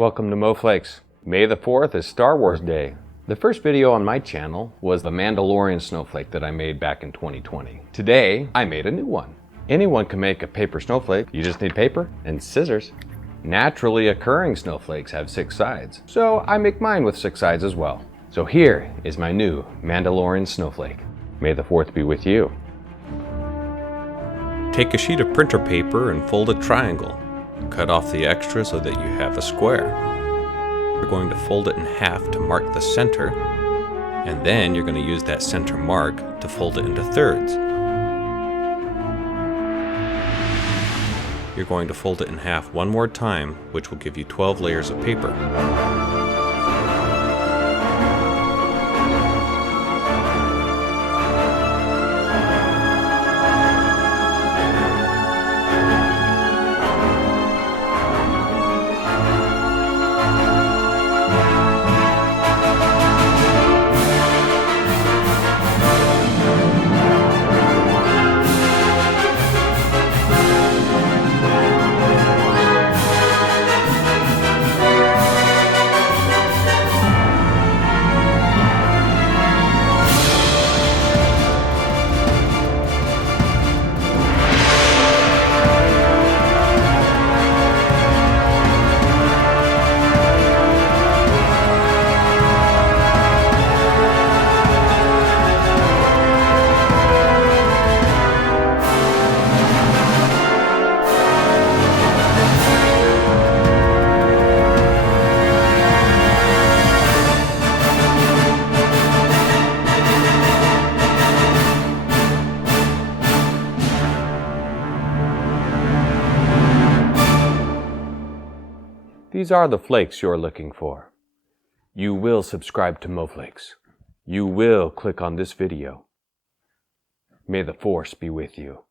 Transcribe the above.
Welcome to Moflakes. May the 4th is Star Wars Day. The first video on my channel was the Mandalorian snowflake that I made back in 2020. Today, I made a new one. Anyone can make a paper snowflake. You just need paper and scissors. Naturally occurring snowflakes have 6 sides, so I make mine with 6 sides as well. So here is my new Mandalorian snowflake. May the 4th be with you. Take a sheet of printer paper and fold a triangle. Cut off the extra so that you have a square. You're going to fold it in half to mark the center, and then you're going to use that center mark to fold it into thirds. You're going to fold it in half one more time, which will give you 12 layers of paper. These are the flakes you're looking for. You will subscribe to Moflakes. You will click on this video. May the Force be with you.